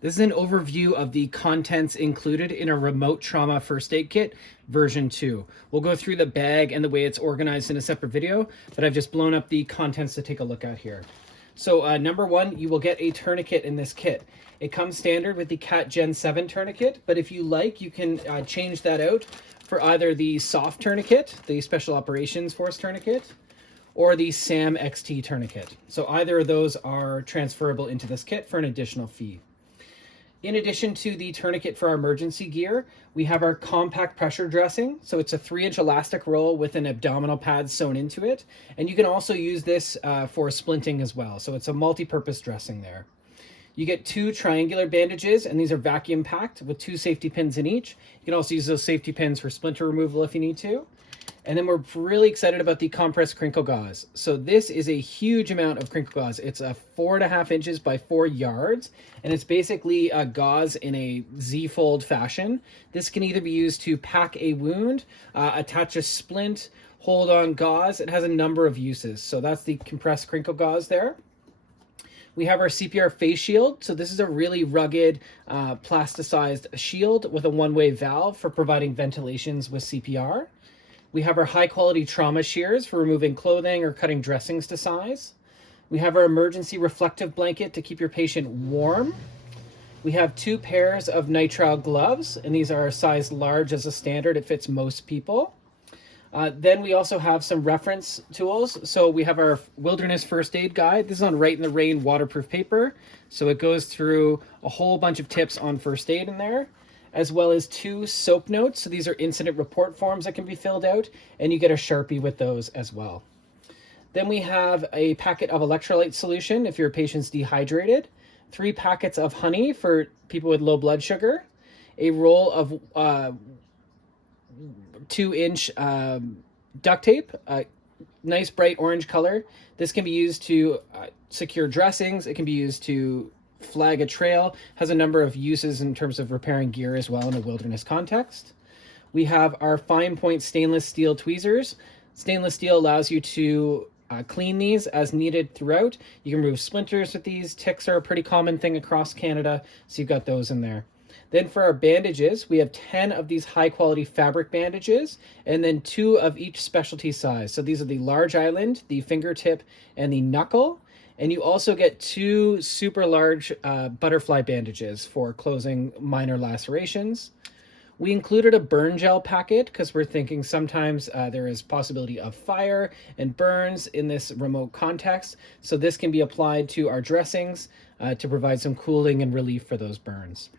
This is an overview of the contents included in a remote trauma first aid kit version 2. We'll go through the bag and the way it's organized in a separate video, but I've just blown up the contents to take a look at here. So number one, you will get a tourniquet in this kit. It comes standard with the Cat Gen 7 tourniquet, but if you like, you can change that out for either the soft tourniquet, the Special Operations Force tourniquet, or the SAM XT tourniquet. So either of those are transferable into this kit for an additional fee. In addition to the tourniquet for our emergency gear, we have our compact pressure dressing. So it's a 3-inch elastic roll with an abdominal pad sewn into it. And you can also use this for splinting as well. So it's a multi-purpose dressing there. You get 2 triangular bandages, and these are vacuum packed with 2 safety pins in each. You can also use those safety pins for splinter removal if you need to. And then we're really excited about the compressed crinkle gauze. So this is a huge amount of crinkle gauze. It's a 4.5 inches by 4 yards, and it's basically a gauze in a Z-fold fashion. This can either be used to pack a wound, attach a splint, hold on gauze. It has a number of uses. So that's the compressed crinkle gauze there. We have our CPR Face-shield. So this is a really rugged, plasticized shield with a one-way valve for providing ventilations with CPR. We have our high-quality trauma shears for removing clothing or cutting dressings to size. We have our emergency reflective blanket to keep your patient warm. We have 2 pairs of Nitrile Gloves, and these are size large as a standard. It fits most people. Then we also have some reference tools. So we have our Wilderness First Aid Guide. This is on Right in the Rain waterproof paper. So it goes through a whole bunch of tips on first aid in there, as well as 2 soap notes. So these are incident report forms that can be filled out, and you get a Sharpie with those as well. Then we have a packet of electrolyte solution if your patient's dehydrated, 3 packets of honey for people with low blood sugar, a roll of 2-inch duct tape, nice bright orange color. This can be used to secure dressings. It can be used to flag a trail, has a number of uses in terms of repairing gear as well in a wilderness context. We have our fine point stainless steel tweezers. Stainless steel allows you to clean these as needed throughout. You can remove splinters with these. Ticks are a pretty common thing across Canada, so you've got those in there. Then for our bandages, we have 10 of these high quality fabric bandages, and then 2 of each specialty size. So these are the large island, the fingertip, and the knuckle. And you also get 2 super large butterfly bandages for closing minor lacerations. We included a burn gel packet because we're thinking sometimes there is possibility of fire and burns in this remote context. So this can be applied to our dressings to provide some cooling and relief for those burns.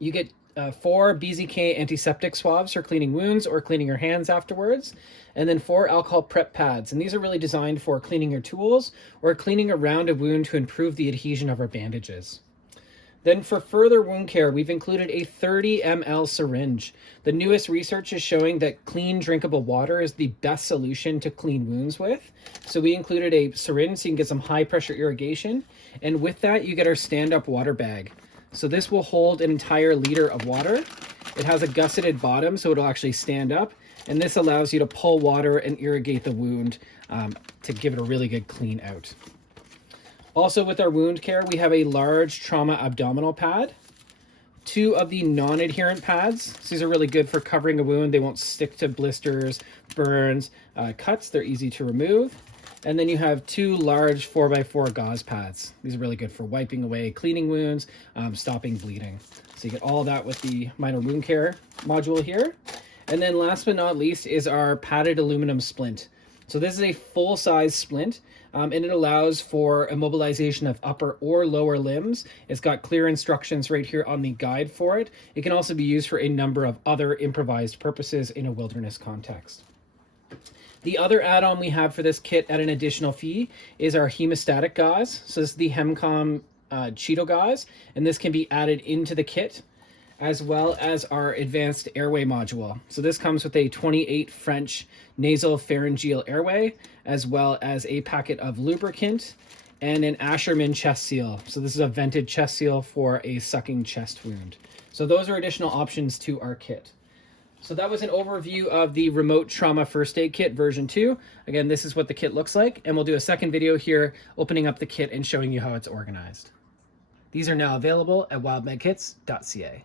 You get 4 BZK Antiseptic Swabs for cleaning wounds or cleaning your hands afterwards, and then 4 alcohol prep pads. And these are really designed for cleaning your tools or cleaning around a wound to improve the adhesion of our bandages. Then for further wound care, we've included a 30 ml syringe. The newest research is showing that clean drinkable water is the best solution to clean wounds with. So we included a syringe so you can get some high pressure irrigation. And with that, you get our stand-up water bag. So this will hold an entire liter of water. It has a gusseted bottom, so it'll actually stand up. And this allows you to pull water and irrigate the wound to give it a really good clean out. Also with our wound care, we have a large trauma abdominal pad, 2 of the non-adherent pads. So these are really good for covering a wound. They won't stick to blisters, burns, cuts. They're easy to remove. And then you have 2 large 4x4 gauze pads. These are really good for wiping away cleaning wounds, stopping bleeding. So you get all that with the minor wound care module here. And then last but not least is our padded aluminum splint. So this is a full-size splint, and it allows for immobilization of upper or lower limbs. It's got clear instructions right here on the guide for it. It can also be used for a number of other improvised purposes in a wilderness context. The other add-on we have for this kit at an additional fee is our hemostatic gauze. So this is the Hemcom Cheeto gauze, and this can be added into the kit, as well as our advanced airway module. So this comes with a 28 French nasal pharyngeal airway, as well as a packet of lubricant and an Asherman chest seal. So this is a vented chest seal for a sucking chest wound. So those are additional options to our kit. So that was an overview of the Remote Trauma First Aid Kit version 2. Again, this is what the kit looks like, and we'll do a second video here opening up the kit and showing you how it's organized. These are now available at wildmedkits.ca.